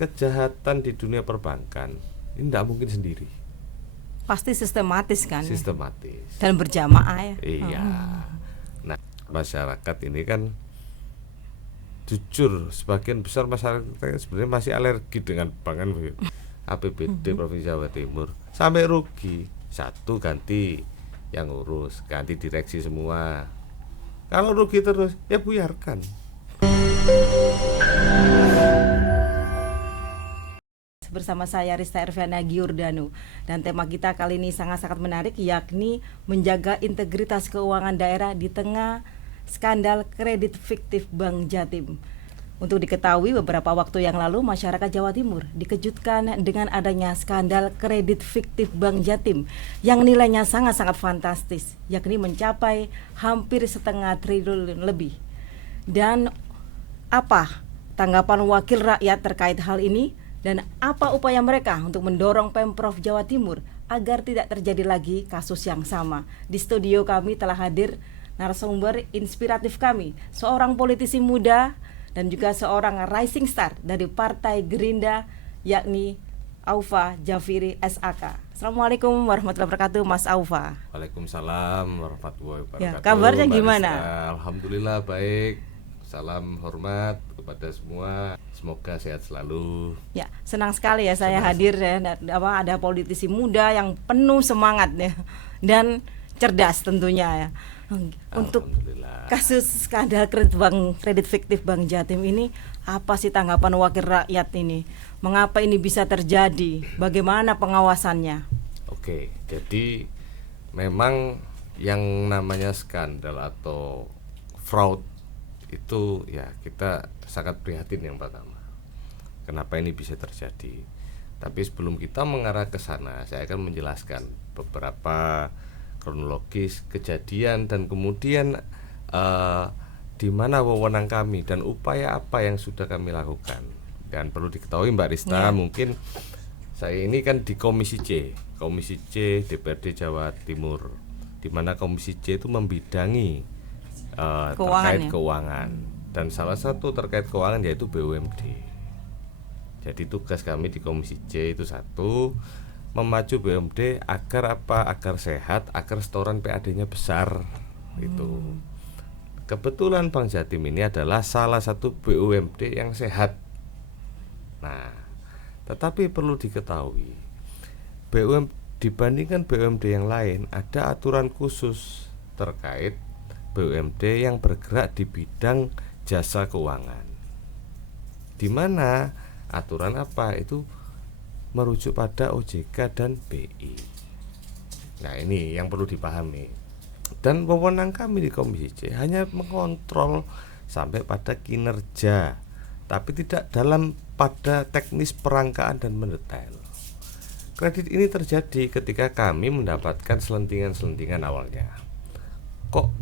kejahatan di dunia perbankan ini tidak mungkin sendiri. Pasti sistematis kan? Sistematis. Dan berjamaah ya. Iya. Nah, masyarakat ini kan jujur sebagian besar masyarakat sebenarnya masih alergi dengan bankan APBD Provinsi Jawa Timur. Sampai rugi, satu ganti yang urus, ganti direksi semua. Kalau rugi terus, ya biarkan. Bersama saya Rista Erviana Giordano, dan tema kita kali ini sangat-sangat menarik, yakni menjaga integritas keuangan daerah di tengah skandal kredit fiktif Bank Jatim. Untuk diketahui, beberapa waktu yang lalu masyarakat Jawa Timur dikejutkan dengan adanya skandal kredit fiktif Bank Jatim yang nilainya sangat-sangat fantastis, yakni mencapai hampir 0,5 triliun lebih. Dan apa tanggapan wakil rakyat terkait hal ini? Dan apa upaya mereka untuk mendorong Pemprov Jawa Timur agar tidak terjadi lagi kasus yang sama? Di studio kami telah hadir narasumber inspiratif kami, seorang politisi muda dan juga seorang rising star dari Partai Gerindra, yakni Aufa Jafiri SAK. Assalamualaikum warahmatullahi wabarakatuh, Mas Aufa. Waalaikumsalam warahmatullahi wabarakatuh. Ya, kabarnya gimana? Alhamdulillah baik. Salam hormat kepada semua. Semoga sehat selalu. Ya, senang sekali ya saya hadir ya. Ada politisi muda yang penuh semangat ya dan cerdas tentunya ya. Untuk kasus skandal kredit fiktif Bank Jatim ini, apa sih tanggapan wakil rakyat ini? Mengapa ini bisa terjadi? Bagaimana pengawasannya? Oke, jadi memang yang namanya skandal atau fraud itu ya kita sangat prihatin yang pertama. Kenapa ini bisa terjadi? Tapi sebelum kita mengarah ke sana, saya akan menjelaskan beberapa kronologis kejadian dan kemudian di mana wewenang kami dan upaya apa yang sudah kami lakukan. Dan perlu diketahui Mbak Rista, mungkin saya ini kan di Komisi C DPRD Jawa Timur, di mana Komisi C itu membidangi terkait keuangan, dan salah satu terkait keuangan yaitu BUMD. Jadi tugas kami di Komisi C itu satu, memacu BUMD agar apa? Agar sehat, agar setoran PAD-nya besar. Itu. Kebetulan Bank Jatim ini adalah salah satu BUMD yang sehat. Nah, tetapi perlu diketahui, dibandingkan BUMD yang lain ada aturan khusus terkait BUMD yang bergerak di bidang jasa keuangan, di mana aturan apa itu merujuk pada OJK dan BI. Nah, ini yang perlu dipahami. Dan wewenang kami di Komisi C hanya mengontrol sampai pada kinerja, tapi tidak dalam pada teknis perangkaan dan mendetail. Kredit ini terjadi ketika kami mendapatkan selentingan-selentingan awalnya. Kok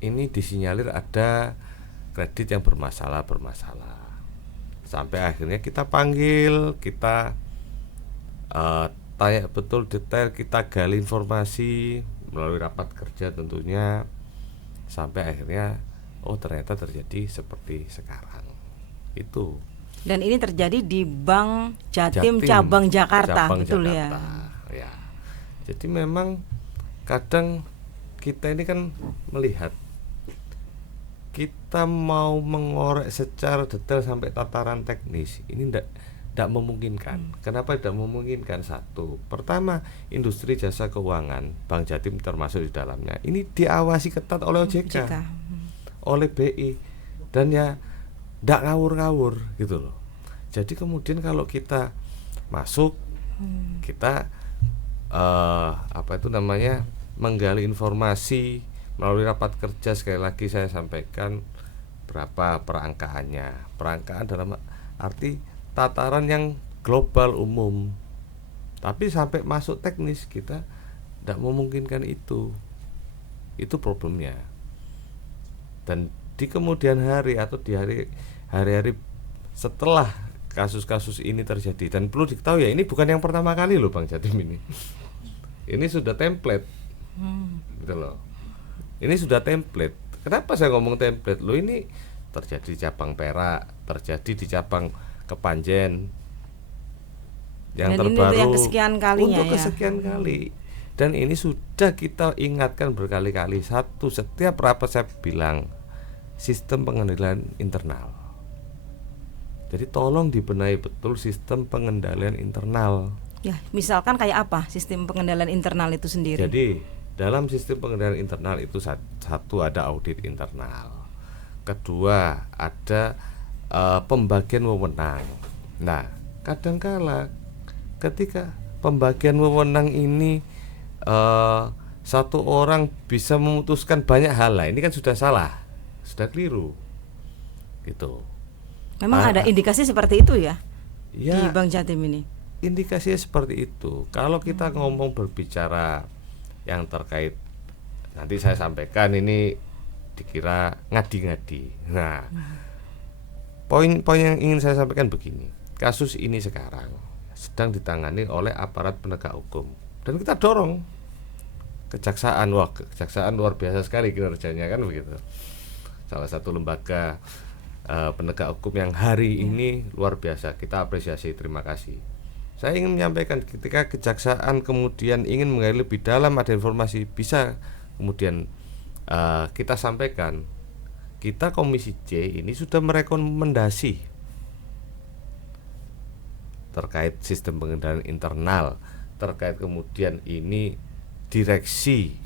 ini disinyalir ada kredit yang bermasalah. Sampai akhirnya kita panggil, kita tanya betul detail, kita gali informasi melalui rapat kerja tentunya, sampai akhirnya ternyata terjadi seperti sekarang itu. Dan ini terjadi di Bank Jatim cabang Jakarta, betul Jakarta, ya. Jadi memang kadang kita ini kan melihat, kita mau mengorek secara detail sampai tataran teknis ini tidak memungkinkan. Kenapa tidak memungkinkan? Satu, pertama, industri jasa keuangan Bank Jatim termasuk di dalamnya ini diawasi ketat oleh OJK, oleh BI, dan ya tidak ngawur-ngawur gitu loh. Jadi kemudian kalau kita masuk, kita menggali informasi melalui rapat kerja. Sekali lagi saya sampaikan berapa perangkaannya. Perangkaan dalam arti tataran yang global umum, tapi sampai masuk teknis kita tidak memungkinkan itu problemnya. Dan di kemudian hari atau di hari-hari setelah kasus-kasus ini terjadi, dan perlu diketahui ya, ini bukan yang pertama kali loh Bang Jatim ini. Ini sudah template, gitu loh. Ini sudah template. Kenapa saya ngomong template? Loh, ini terjadi di cabang Perak, terjadi di cabang kepanjen yang Dan ini terbaru untuk yang kesekian kalinya untuk ya. kesekian kali. Dan ini sudah kita ingatkan berkali-kali. Setiap rapat saya bilang sistem pengendalian internal. Jadi tolong dibenahi betul sistem pengendalian internal. Ya, misalkan kayak apa sistem pengendalian internal itu sendiri? Jadi dalam sistem pengendalian internal itu satu ada audit internal. Kedua ada pembagian wewenang. Nah, kadangkala ketika pembagian wewenang ini satu orang bisa memutuskan banyak hal, lah ini kan sudah salah, sudah keliru, gitu. Memang ada indikasi seperti itu ya, di Ya, Bank Jatim ini. indikasinya seperti itu. Kalau kita ngomong berbicara yang terkait, nanti saya sampaikan ini dikira ngadi-ngadi. Nah, poin-poin yang ingin saya sampaikan begini. Kasus ini sekarang sedang ditangani oleh aparat penegak hukum dan kita dorong kejaksaan. Wah, kejaksaan luar biasa sekali kinerjanya, kan begitu. Salah satu lembaga penegak hukum yang hari ini luar biasa, kita apresiasi, terima kasih. Saya ingin menyampaikan ketika kejaksaan kemudian ingin menggali lebih dalam, ada informasi, bisa kemudian kita sampaikan. Kita Komisi C ini sudah merekomendasi terkait sistem pengendalian internal, terkait kemudian ini direksi,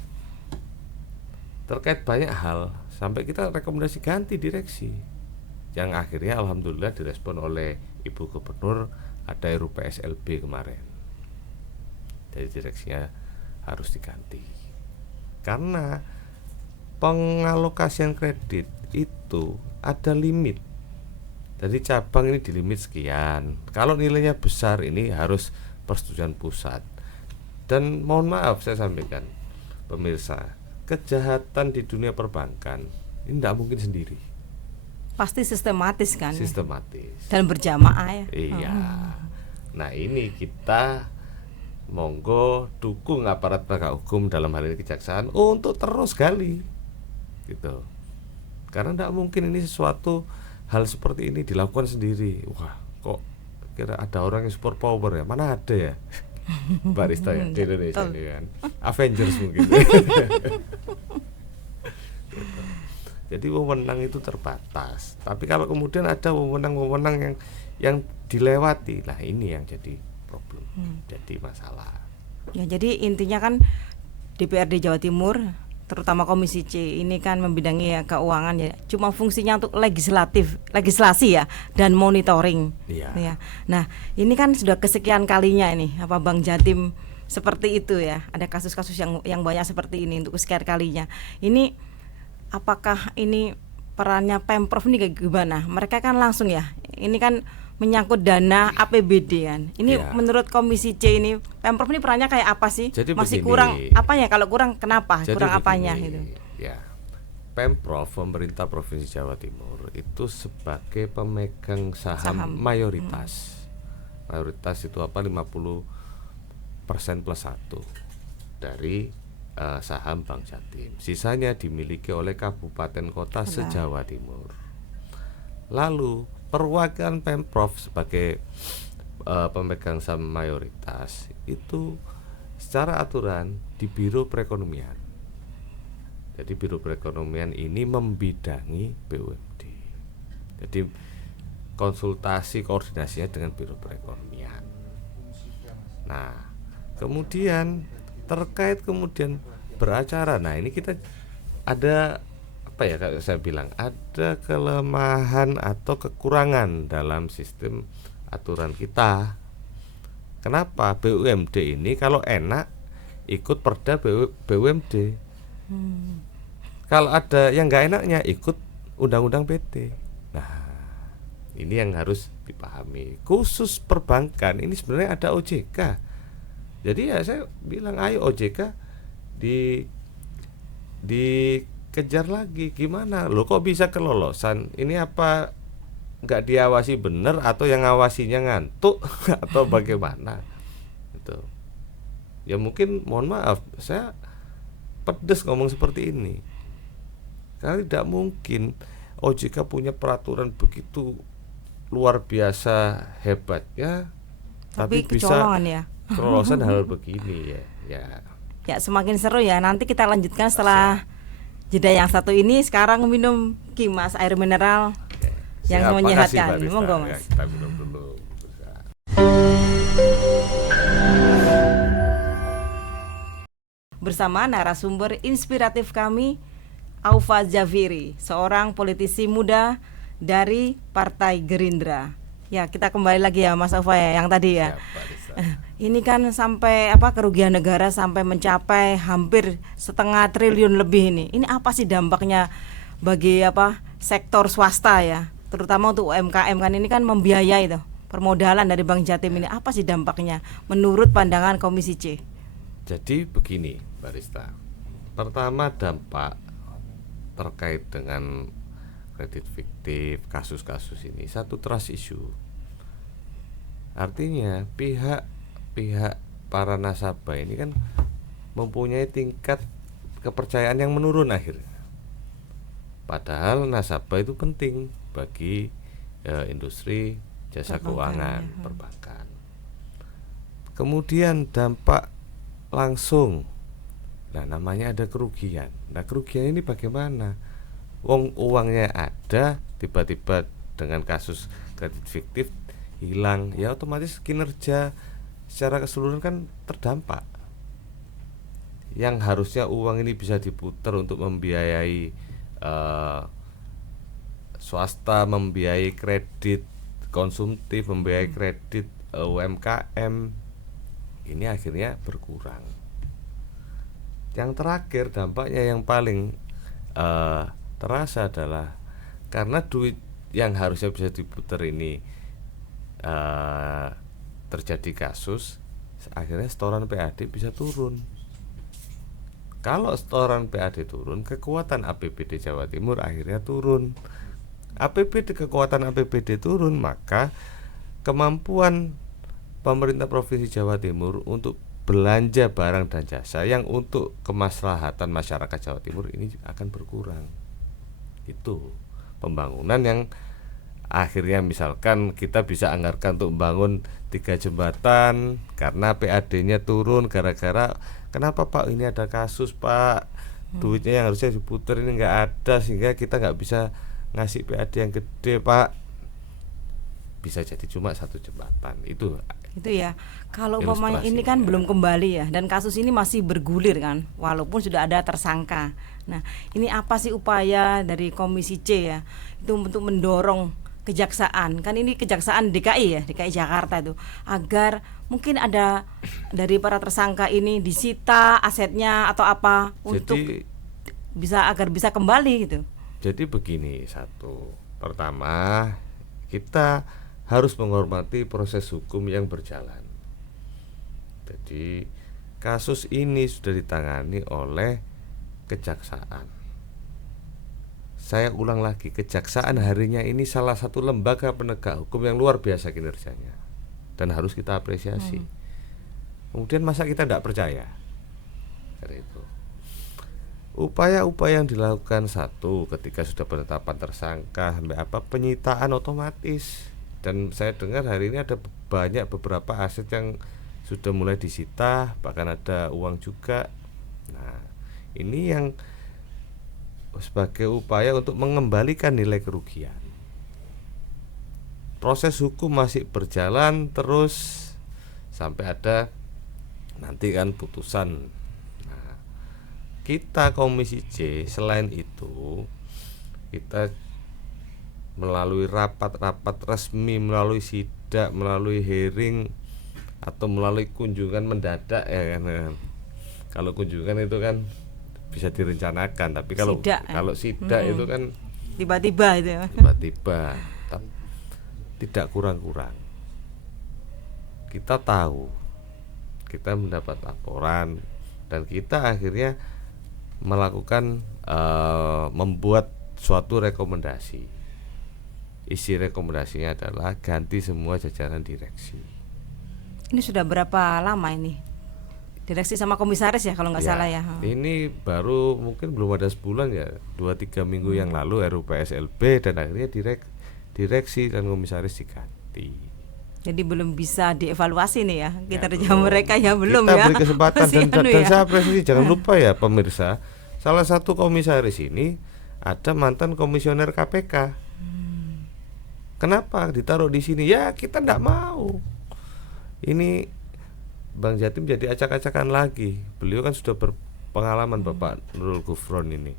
terkait banyak hal, sampai kita rekomendasi ganti direksi, yang akhirnya alhamdulillah direspon oleh Ibu Gubernur. Ada RUU PSLB kemarin, jadi direksinya harus diganti karena pengalokasian kredit itu ada limit. Jadi cabang ini di limit sekian, kalau nilainya besar ini harus persetujuan pusat. Dan mohon maaf saya sampaikan pemirsa, kejahatan di dunia perbankan ini tidak mungkin sendiri, Pasti sistematis kan? sistematis Dan berjamaah ya. Iya. Nah, ini kita monggo dukung aparat penegak hukum, dalam hal ini kejaksaan, untuk terus gali, gitu. Karena tidak mungkin ini sesuatu hal seperti ini dilakukan sendiri. Wah, kok kira ada orang yang super power ya? Mana ada ya? Barista ya di Indonesia ini kan. Avengers mungkin. Jadi wewenang itu terbatas. Tapi kalau kemudian ada wewenang-wewenang yang dilewati, nah ini yang jadi problem, jadi masalah. Ya, jadi intinya kan DPRD Jawa Timur, terutama Komisi C ini kan membidangi ya keuangan ya, cuma fungsinya untuk legislasi ya, dan monitoring. Iya. Ya. Nah, ini kan sudah kesekian kalinya ini apa Bank Jatim seperti itu ya. Ada kasus-kasus yang banyak seperti ini untuk kesekian kalinya. Ini apakah ini perannya Pemprov ini kayak gimana? Mereka kan langsung ya, ini kan menyangkut dana APBD kan. Ini Ya. menurut Komisi C ini Pemprov ini perannya kayak apa sih? Jadi Masih begini. kurang apanya? Kalau kurang kenapa? Jadi Kurang apanya begini, gitu? ya, Pemprov, pemerintah Provinsi Jawa Timur itu sebagai pemegang saham mayoritas. Mayoritas itu apa? 50% plus 1 dari saham Bank Jatim. Sisanya dimiliki oleh kabupaten kota se-Jawa Timur. Lalu perwakilan Pemprov sebagai pemegang saham mayoritas itu secara aturan di Biro Perekonomian. Jadi Biro Perekonomian ini membidangi BUMD. Jadi konsultasi koordinasinya dengan Biro Perekonomian. Nah, kemudian terkait kemudian beracara, nah ini kita ada apa ya, kalau saya bilang ada kelemahan atau kekurangan dalam sistem aturan kita. Kenapa? BUMD ini kalau enak ikut perda BUMD, kalau ada yang nggak enaknya ikut undang-undang PT. Nah, ini yang harus dipahami. Khusus perbankan ini sebenarnya ada OJK. Jadi ya saya bilang ayo OJK dikejar lagi. Gimana? Loh kok bisa kelolosan? Ini apa nggak diawasi bener atau yang ngawasinya ngantuk atau bagaimana? Itu. Ya mungkin mohon maaf saya pedes ngomong seperti ini. Karena tidak mungkin OJK punya peraturan begitu luar biasa hebatnya, Tapi bisa kecolongan ya. kelolosan hal begini ya. Ya, Ya semakin seru ya. Nanti kita lanjutkan setelah jeda yang satu ini. Sekarang minum Kimas air mineral yang siap, makasih, menyehatkan. Barista. Monggo Ya, Mas. kita minum dulu. Bersama narasumber inspiratif kami, Aufa Jafiri, seorang politisi muda dari Partai Gerindra. Ya, kita kembali lagi ya Mas Aufa ya, yang tadi ya. Siap, Barista. Ini kan sampai kerugian negara sampai mencapai hampir 1,5 triliun lebih ini. Ini apa sih dampaknya bagi sektor swasta ya, terutama untuk UMKM kan ini kan membiayai tuh permodalan dari Bank Jatim ini. Apa sih dampaknya menurut pandangan Komisi C? Jadi begini, Barista. Pertama, dampak terkait dengan kredit fiktif, kasus-kasus ini satu trust issue. Artinya pihak para nasabah ini kan mempunyai tingkat kepercayaan yang menurun akhirnya. Padahal nasabah itu penting bagi industri jasa keuangan, perbankan. Kemudian dampak langsung, nah namanya ada kerugian. Nah kerugian ini bagaimana? Uangnya ada, tiba-tiba dengan kasus kredit fiktif hilang, ya otomatis kinerja secara keseluruhan kan terdampak. Yang harusnya uang ini bisa diputar untuk membiayai swasta, membiayai kredit konsumtif, membiayai kredit UMKM, ini akhirnya berkurang. Yang terakhir dampaknya yang paling terasa adalah karena duit yang harusnya bisa diputar ini terjadi kasus, akhirnya setoran PAD bisa turun. Kalau setoran PAD turun, kekuatan APBD Jawa Timur akhirnya turun. Kekuatan APBD turun, maka kemampuan pemerintah Provinsi Jawa Timur untuk belanja barang dan jasa yang untuk kemaslahatan masyarakat Jawa Timur ini akan berkurang. Itu pembangunan yang akhirnya misalkan kita bisa anggarkan untuk membangun 3 jembatan karena PAD-nya turun gara-gara kenapa Pak ini ada kasus Pak, duitnya yang harusnya diputar ini nggak ada sehingga kita nggak bisa ngasih PAD yang gede Pak. Bisa jadi cuma 1 jembatan itu ya. Kalau umpamanya ini kan belum kembali ya, dan kasus ini masih bergulir kan, walaupun sudah ada tersangka. Nah, ini apa sih upaya dari Komisi C ya, itu untuk mendorong kejaksaan, kan ini kejaksaan DKI ya, DKI Jakarta itu, agar mungkin ada dari para tersangka ini disita asetnya atau apa untuk agar bisa kembali gitu. Jadi begini, satu, pertama kita harus menghormati proses hukum yang berjalan. Jadi kasus ini sudah ditangani oleh kejaksaan. Saya ulang lagi, kejaksaan harinya ini salah satu lembaga penegak hukum yang luar biasa kinerjanya dan harus kita apresiasi. Kemudian masa kita tidak percaya? Karena itu upaya-upaya yang dilakukan satu ketika sudah penetapan tersangka sampai penyitaan otomatis. Dan saya dengar hari ini ada beberapa aset yang sudah mulai disita, bahkan ada uang juga. Nah, ini yang sebagai upaya untuk mengembalikan nilai kerugian. Proses hukum masih berjalan terus sampai ada nanti kan putusan. Nah, kita Komisi C selain itu kita melalui rapat-rapat resmi, melalui sidak, melalui hearing atau melalui kunjungan mendadak ya kan. Kalau kunjungan itu kan bisa direncanakan, tapi kalau sidak itu kan tiba-tiba itu. Tiba-tiba, tidak kurang-kurang. Kita tahu, kita mendapat laporan dan kita akhirnya melakukan membuat suatu rekomendasi. Isi rekomendasinya adalah ganti semua jajaran direksi. Ini sudah berapa lama ini? Direksi sama komisaris ya kalau nggak salah ya. Ini baru mungkin belum ada sebulan ya, 2-3 minggu yang lalu RUU PSLB dan akhirnya direksi dan komisaris diganti. Jadi belum bisa dievaluasi nih ya kinerja belum. mereka ya, belum Kita ya. beri kesempatan Masih dan ya. saya apresiasi, jangan lupa ya pemirsa, salah satu komisaris ini ada mantan komisioner KPK. Kenapa ditaruh di sini? Ya kita tidak mau. Ini Bang Jatim jadi acak-acakan lagi. Beliau kan sudah berpengalaman, Bapak Nurul Gufron ini.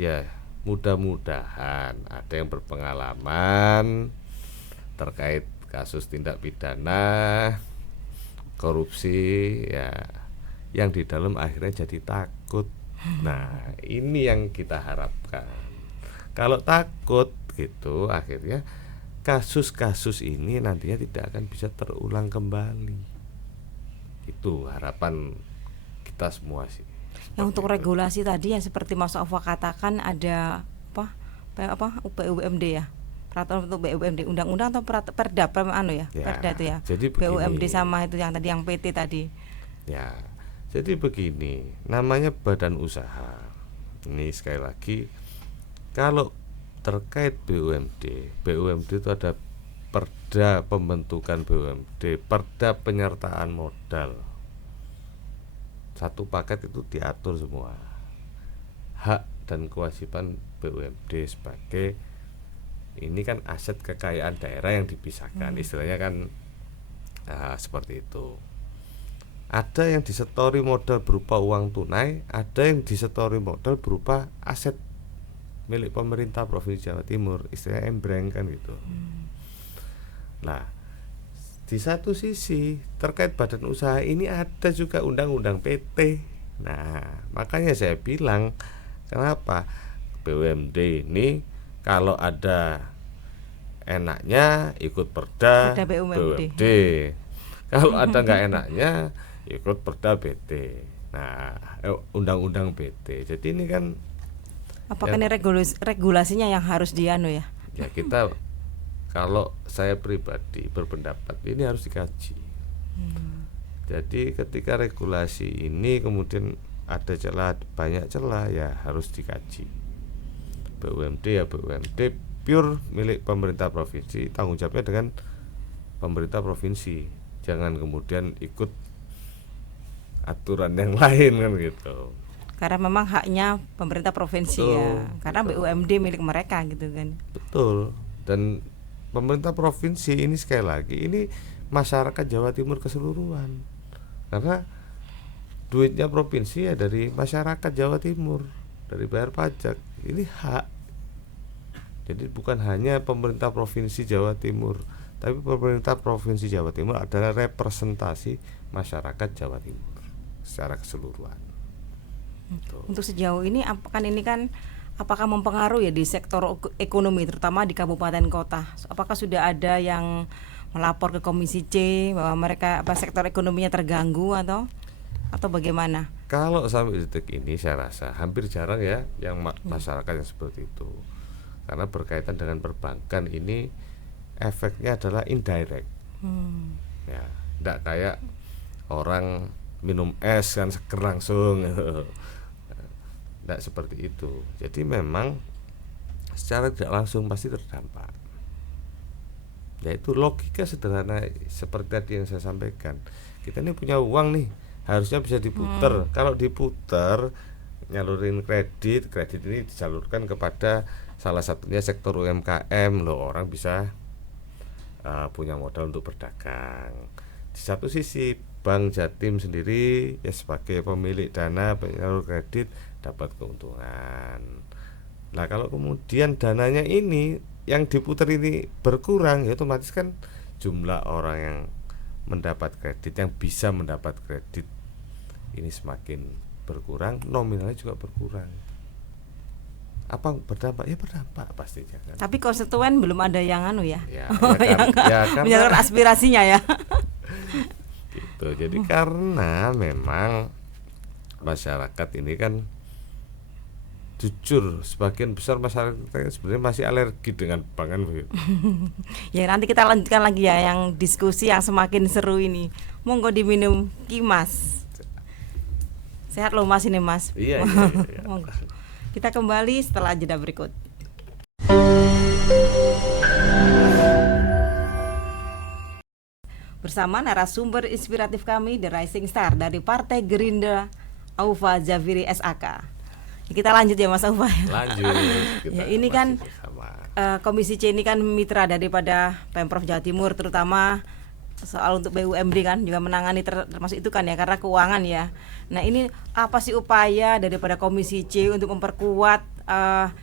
Ya mudah-mudahan ada yang berpengalaman terkait kasus tindak pidana korupsi, ya yang di dalam akhirnya jadi takut. Nah ini yang kita harapkan. Kalau takut gitu, akhirnya kasus-kasus ini nantinya tidak akan bisa terulang kembali. Itu harapan kita semua sih. Yang untuk regulasi tadi yang seperti Mas Ova katakan ada apa BUMD ya, peraturan untuk BUMD, undang-undang atau perda ya, perda itu ya. Jadi begini, BUMD sama itu yang tadi yang PT tadi. Ya, jadi begini, namanya badan usaha. Ini sekali lagi, kalau terkait BUMD itu ada perda pembentukan BUMD, perda penyertaan modal. Satu paket itu diatur semua hak dan kewajiban BUMD sebagai ini kan aset kekayaan daerah yang dipisahkan, istilahnya kan seperti itu. Ada yang disetori modal berupa uang tunai, ada yang disetori modal berupa aset milik pemerintah Provinsi Jawa Timur, istilahnya embreng kan gitu. Nah, di satu sisi terkait badan usaha ini ada juga undang-undang PT. Nah, makanya saya bilang kenapa BUMD ini kalau ada enaknya ikut perda BUMD. Kalau ada nggak enaknya ikut perda PT. Nah, undang-undang PT. Jadi ini kan apakah ini regulasinya yang harus dianu ya? Ya kita, kalau saya pribadi berpendapat ini harus dikaji. Jadi ketika regulasi ini kemudian ada celah, banyak celah, ya harus dikaji. BUMD ya BUMD pure milik pemerintah provinsi, tanggung jawabnya dengan pemerintah provinsi. Jangan kemudian ikut aturan yang lain kan gitu. Karena memang haknya pemerintah provinsi, betul, ya. Karena betul. BUMD milik mereka gitu kan. Betul. Dan pemerintah provinsi ini sekali lagi ini masyarakat Jawa Timur keseluruhan. Karena duitnya provinsi ya dari masyarakat Jawa Timur, dari bayar pajak. Ini hak. Jadi bukan hanya pemerintah provinsi Jawa Timur, tapi pemerintah provinsi Jawa Timur adalah representasi masyarakat Jawa Timur secara keseluruhan. Untuk sejauh ini apakah mempengaruhi ya di sektor ekonomi, terutama di kabupaten kota? Apakah sudah ada yang melapor ke Komisi C bahwa mereka sektor ekonominya terganggu atau bagaimana? Kalau sampai detik ini saya rasa hampir jarang ya yang masyarakat yang seperti itu. Karena berkaitan dengan perbankan ini efeknya adalah indirect. Ya, tidak kayak orang minum es kan seger langsung. Tidak seperti itu. Jadi memang secara tidak langsung pasti terdampak. Yaitu logika sederhana seperti tadi yang saya sampaikan. Kita ini punya uang nih, harusnya bisa diputer. Kalau diputer, nyalurin kredit ini disalurkan kepada salah satunya sektor UMKM. Loh, orang bisa punya modal untuk berdagang. Di satu sisi Bank Jatim sendiri ya sebagai pemilik dana penyalur kredit dapat keuntungan. Nah, kalau kemudian dananya ini yang diputar ini berkurang, ya otomatis kan jumlah orang yang mendapat kredit, yang bisa mendapat kredit ini semakin berkurang, nominalnya juga berkurang. Apa berdampak? Ya berdampak pastinya kan. Tapi konstituen belum ada yang kan, menyalurkan aspirasinya ya. Gitu. Jadi karena memang masyarakat ini kan jujur sebagian besar masyarakat sebenarnya masih alergi dengan pangan begitu. Ya nanti kita lanjutkan lagi ya yang diskusi yang semakin seru ini. Monggo diminum Mas. Sehat loh Mas ini Mas. Iya. Monggo. Kita kembali setelah jeda berikut. bersama narasumber inspiratif kami The Rising Star dari Partai Gerindra, Aufa Zafiri SAK. Kita lanjut ya Mas Aufa. Lanjut. Ya, ini kan Komisi C ini kan mitra daripada Pemprov Jawa Timur, terutama soal untuk BUMD kan juga menangani termasuk itu kan ya, karena keuangan ya. Nah, ini apa sih upaya daripada Komisi C untuk memperkuat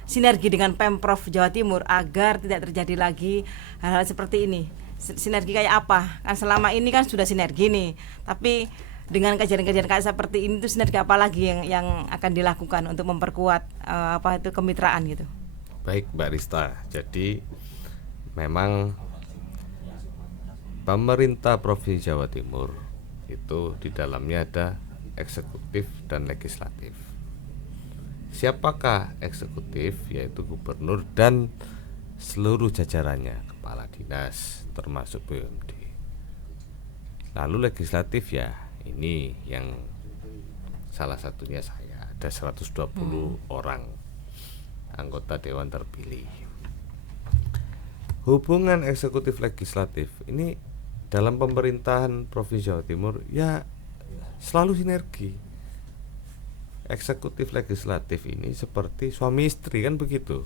sinergi dengan Pemprov Jawa Timur agar tidak terjadi lagi hal-hal seperti ini? Sinergi kayak apa? Kan selama ini kan sudah sinergi nih, tapi dengan kejadian-kejadian kayak seperti ini tuh sinergi apa lagi yang akan dilakukan untuk memperkuat kemitraan gitu? Baik Mbak Rista, jadi memang pemerintah Provinsi Jawa Timur itu di dalamnya ada eksekutif dan legislatif. Siapakah eksekutif? Yaitu gubernur dan seluruh jajarannya, kepala dinas termasuk BUMD. Lalu legislatif ya, ini yang salah satunya saya, ada 120 orang anggota dewan terpilih. Hubungan eksekutif legislatif ini dalam pemerintahan Provinsi Jawa Timur ya selalu sinergi. Eksekutif legislatif ini seperti suami istri kan begitu.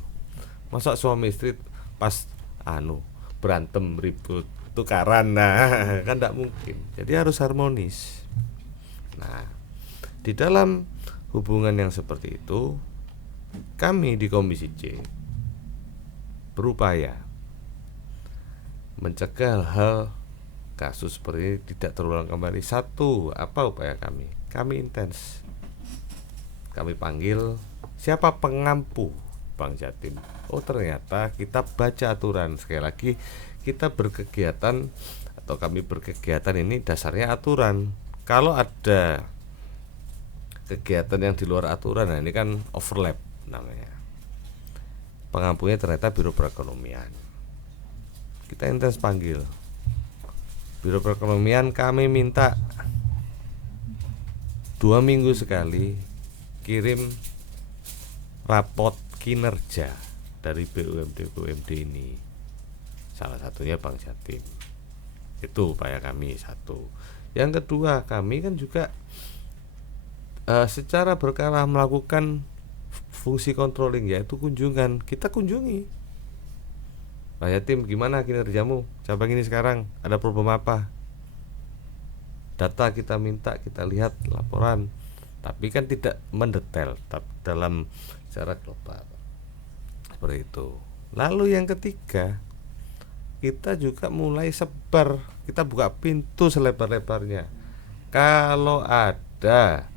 Masa suami istri pas berantem ribut tukaran, nah kan tidak mungkin. Jadi harus harmonis. Nah, di dalam hubungan yang seperti itu, kami di Komisi C berupaya mencegah hal kasus seperti ini tidak terulang kembali. Satu, apa upaya kami? Kami intens. Kami panggil siapa pengampu Bang Jatim. Oh, ternyata kita baca aturan. Sekali lagi, kita berkegiatan atau kami berkegiatan ini dasarnya aturan. Kalau ada kegiatan yang di luar aturan, nah ini kan overlap namanya. Pengampunya ternyata Biro Perekonomian. Kita intens panggil Biro Perekonomian, kami minta 2 minggu sekali kirim rapot kinerja dari BUMD ini. Salah satunya Bang Jatim. Itu upaya kami satu. Yang kedua, kami kan juga secara berkala melakukan fungsi controlling, yaitu kunjungan. Kita kunjungi Pak Jatim, gimana kinerjamu cabang ini sekarang, ada problem apa? Data kita minta, kita lihat laporan, tapi kan tidak mendetail dalam secara global seperti itu. Lalu yang ketiga, kita juga mulai sebar, kita buka pintu selebar-lebarnya. Kalau ada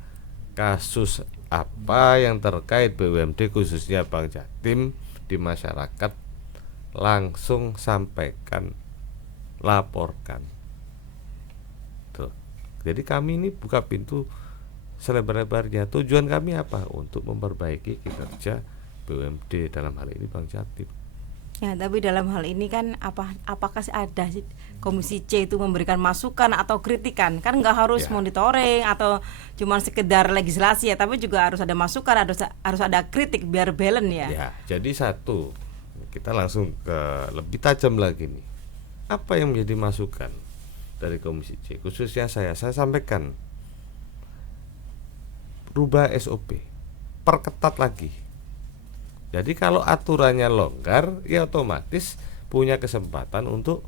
kasus apa yang terkait BUMD khususnya Bang Jatim di masyarakat, langsung sampaikan, laporkan. Tuh. Jadi kami ini buka pintu selebar-lebarnya. Tujuan kami apa? Untuk memperbaiki kinerja BUMD, dalam hal ini Bang Jatim. Ya, tapi dalam hal ini kan apakah ada Komisi C itu memberikan masukan atau kritikan? Kan nggak harus monitoring atau cuma sekedar legislasi ya, tapi juga harus ada masukan, harus ada kritik biar balance ya. Ya, jadi satu, kita langsung ke lebih tajam lagi nih. Apa yang menjadi masukan dari Komisi C? Khususnya saya sampaikan, rubah SOP, perketat lagi. Jadi kalau aturannya longgar, ya otomatis punya kesempatan untuk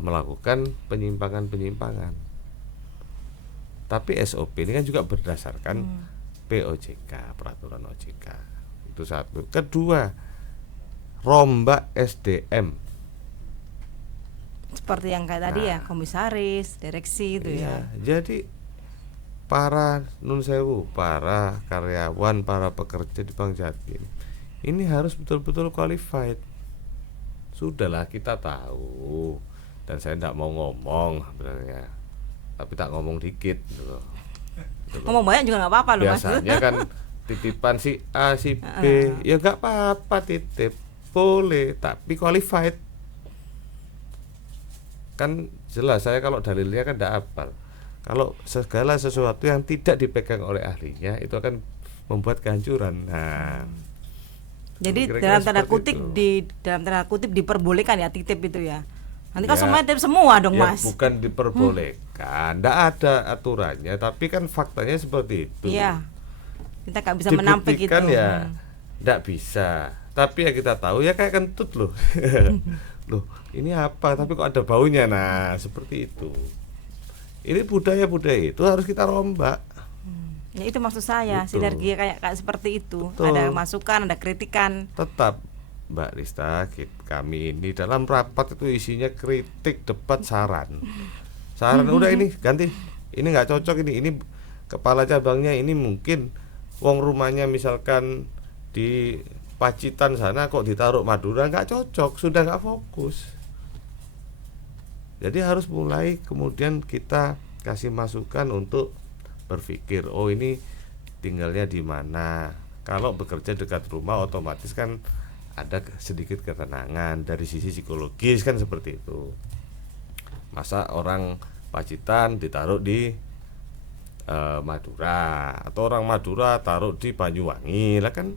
melakukan penyimpangan-penyimpangan. Tapi SOP ini kan juga berdasarkan POJK, peraturan OJK. Itu satu. Kedua, rombak SDM. Seperti yang kayak tadi ya, komisaris, direksi itu ya. Jadi para nunsewu, para karyawan, para pekerja di Bang Jatim ini harus betul-betul qualified. Sudahlah, kita tahu, dan saya tidak mau ngomong sebenarnya, tapi tak ngomong dikit gitu. Ngomong banyak juga nggak apa-apa loh Mas. Biasanya kan titipan si A si B, ya nggak apa-apa, titip boleh, tapi qualified. Kan jelas, saya kalau dalilnya kan tidak hafal. Kalau segala sesuatu yang tidak dipegang oleh ahlinya itu akan membuat kehancuran. Nah, jadi dalam tanda kutip diperbolehkan ya titip itu ya. Nanti kan semuanya semua dong, ya Mas. bukan diperbolehkan, nggak ada aturannya, tapi kan faktanya seperti itu. Iya. Kita nggak bisa menampik itu. Dibuktikan ya nggak bisa. Tapi ya kita tahu ya kayak kentut loh. Loh, ini apa? Tapi kok ada baunya. Nah, seperti itu. Ini budaya-budaya itu harus kita rombak. Ya itu maksud saya, Betul. sinergi kayak seperti itu. Betul. Ada masukan, ada kritikan. Tetap Mbak Rista, kami ini dalam rapat itu isinya kritik, debat, saran. Saran udah ini ganti. Ini nggak cocok ini kepala cabangnya ini mungkin wong rumahnya misalkan di Pacitan sana kok ditaruh Madura, nggak cocok, sudah nggak fokus. Jadi harus mulai kemudian kita kasih masukan untuk berpikir, oh ini tinggalnya di mana. Kalau bekerja dekat rumah otomatis kan ada sedikit ketenangan dari sisi psikologis kan seperti itu. Masa orang Pacitan ditaruh di Madura atau orang Madura taruh di Banyuwangi lah kan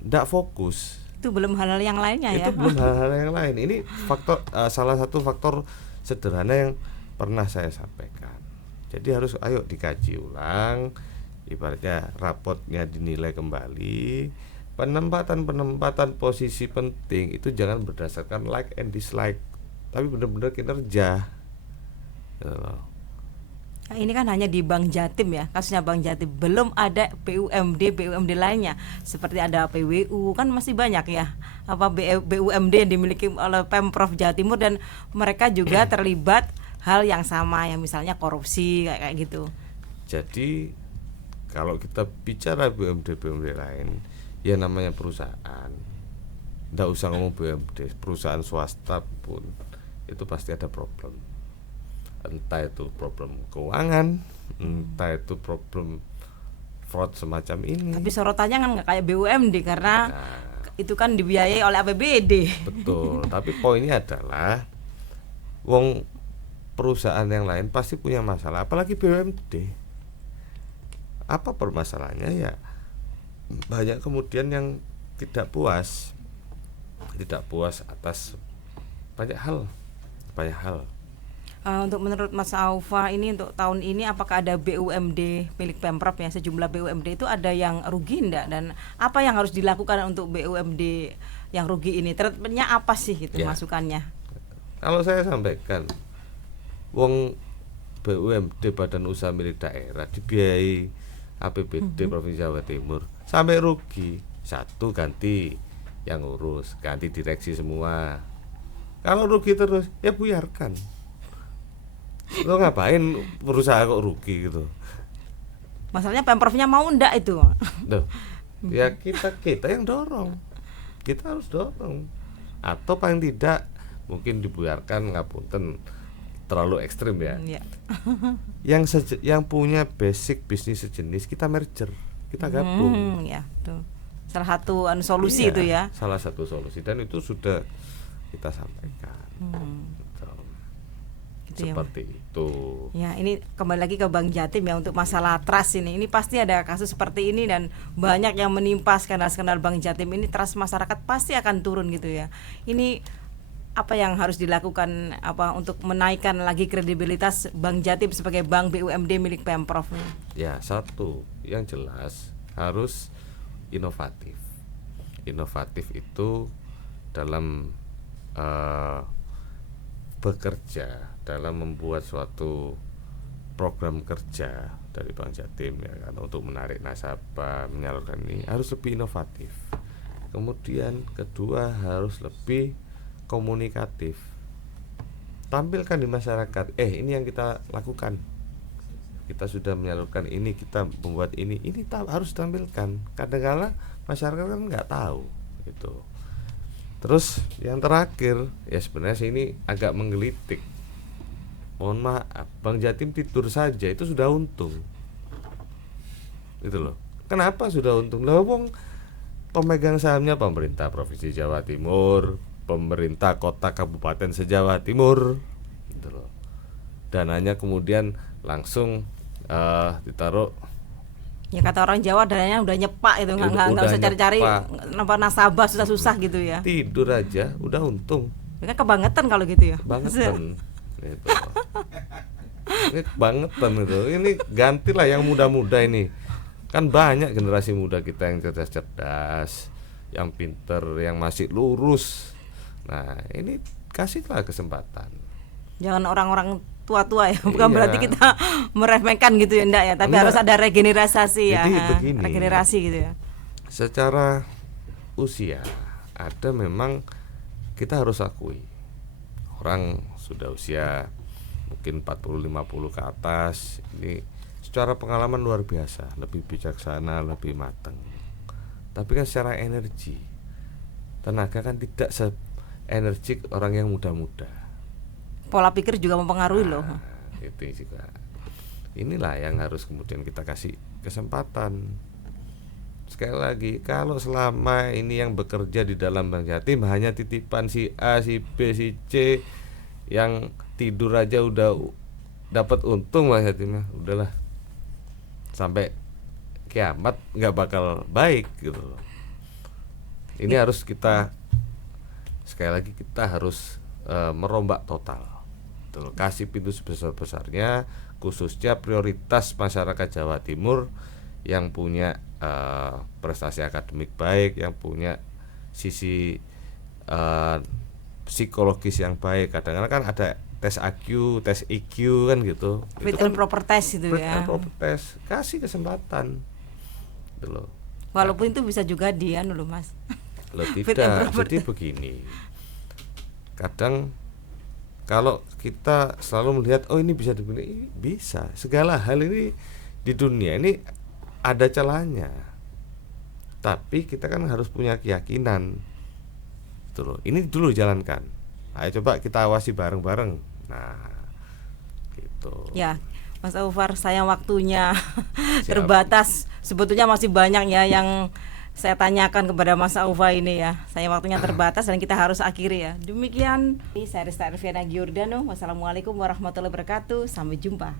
ndak fokus. Itu belum hal-hal yang lainnya ya. Itu belum hal-hal yang lain. Ini faktor salah satu faktor sederhana yang pernah saya sampaikan. Jadi harus ayo dikaji ulang, ibaratnya rapotnya dinilai kembali, penempatan posisi penting itu jangan berdasarkan like and dislike, tapi benar-benar kinerja. Nah, ini kan hanya di Bank Jatim ya, kasusnya Bank Jatim, belum ada BUMD lainnya seperti ada PWU, kan masih banyak ya BUMD yang dimiliki oleh Pemprov Jawa Timur dan mereka juga terlibat hal yang sama, yang misalnya korupsi kayak gitu. Jadi kalau kita bicara BUMD lain, ya namanya perusahaan, nggak usah ngomong BUMD, perusahaan swasta pun itu pasti ada problem. Entah itu problem keuangan, entah itu problem fraud semacam ini. Tapi sorotannya kan nggak kayak BUMD karena itu kan dibiayai oleh APBD. Betul. Tapi poinnya adalah wong perusahaan yang lain pasti punya masalah, apalagi BUMD. Apa permasalahannya ya? Banyak kemudian yang tidak puas atas banyak hal. Untuk menurut Mas Aufa ini untuk tahun ini apakah ada BUMD milik Pemprov ya, sejumlah BUMD itu ada yang rugi enggak, dan apa yang harus dilakukan untuk BUMD yang rugi ini, treatmentnya apa sih gitu ya, masukannya? Kalau saya sampaikan, wong BUMD badan usaha milik daerah dibiayai APBD Provinsi Jawa Timur sampai rugi, satu ganti yang urus, ganti direksi semua. Kalau rugi terus ya buyarkan. Lo ngapain perusahaan kok rugi gitu? Masalahnya Pemprovnya mau ndak itu? Duh, ya kita yang dorong. Kita harus dorong. Atau paling tidak mungkin dibuyarkan, ngapunten terlalu ekstrim ya. Yang punya basic bisnis sejenis kita merger, kita gabung. Ya, tuh. Salah satu solusi itu ya. Salah satu solusi dan itu sudah kita sampaikan. Seperti itu. Ya, ini kembali lagi ke Bank Jatim ya untuk masalah trust ini. Ini pasti ada kasus seperti ini dan banyak yang menimpa skandal-skandal Bank Jatim ini, trust masyarakat pasti akan turun gitu ya. Ini apa yang harus dilakukan untuk menaikkan lagi kredibilitas Bank Jatim sebagai bank BUMD milik Pemprov? Ya, satu yang jelas harus inovatif. Inovatif itu dalam bekerja, dalam membuat suatu program kerja dari Bank Jatim ya kan, untuk menarik nasabah, menyalurkan ini harus lebih inovatif. Kemudian kedua harus lebih komunikatif. Tampilkan di masyarakat, ini yang kita lakukan. Kita sudah menyalurkan ini, kita membuat ini harus tampilkan. Kadang-kadang masyarakat kan nggak tahu gitu. Terus yang terakhir ya sebenarnya ini agak menggelitik. Mohon maaf, Bank Jatim tidur saja itu sudah untung. Gitu loh. Kenapa sudah untung? Lah wong pemegang sahamnya pemerintah Provinsi Jawa Timur, pemerintah kota kabupaten se-Jawa Timur. Gitu loh. Dananya kemudian langsung ditaruh. Ya kata orang Jawa dananya udah nyepak itu, nggak usah cari-cari nasabah susah-susah gitu ya. Tidur aja udah untung. Mereka kebangetan kalau gitu ya. Bangetan gitu. Ini kebangetan itu. Ini gantilah yang muda-muda ini. Kan banyak generasi muda kita yang cerdas-cerdas, yang pinter, yang masih lurus. Nah, ini kasihlah kesempatan. Jangan orang-orang tua-tua ya, bukan Iya. berarti kita meremehkan gitu ya, enggak ya, tapi Enggak. harus ada regenerasi ya. Jadi begini. Regenerasi gitu ya. Secara usia ada memang kita harus akui orang sudah usia mungkin 40-50 ke atas ini secara pengalaman luar biasa, lebih bijaksana, lebih matang. Tapi kan secara energi, tenaga kan tidak se-energik orang yang muda-muda. Pola pikir juga mempengaruhi loh. Itu juga. Inilah yang harus kemudian kita kasih kesempatan. Sekali lagi, kalau selama ini yang bekerja di dalam Bank Jatim hanya titipan si A, si B, si C, yang tidur aja udah dapat untung Bank Jatim, udahlah sampai kiamat nggak bakal baik gitu loh. Ini harus kita, sekali lagi kita harus merombak total. Tuh, kasih pintu sebesar-besarnya, khususnya prioritas masyarakat Jawa Timur yang punya prestasi akademik baik, yang punya sisi psikologis yang baik. Kadang-kadang kan ada tes IQ, tes IQ kan gitu. Fit Itu and proper test gitu fit ya. and proper test. Kasih kesempatan. Gitu loh. Walaupun itu bisa juga dia dulu Mas. Loh Fit and tidak, proper jadi begini. Kadang kalau kita selalu melihat oh ini bisa dibeli, ini bisa. Segala hal ini di dunia ini ada celahnya. Tapi kita kan harus punya keyakinan. Gitu loh. Ini dulu jalankan. Ayo coba kita awasi bareng-bareng. Nah, gitu. Ya, Mas Aufar, sayang waktunya Siap. terbatas. Sebetulnya masih banyak ya yang saya tanyakan kepada Mas Aufa ini ya. Saya waktunya terbatas dan kita harus akhiri ya. Demikian, saya Rista Erviana Giordano. Wassalamualaikum warahmatullahi wabarakatuh. Sampai jumpa.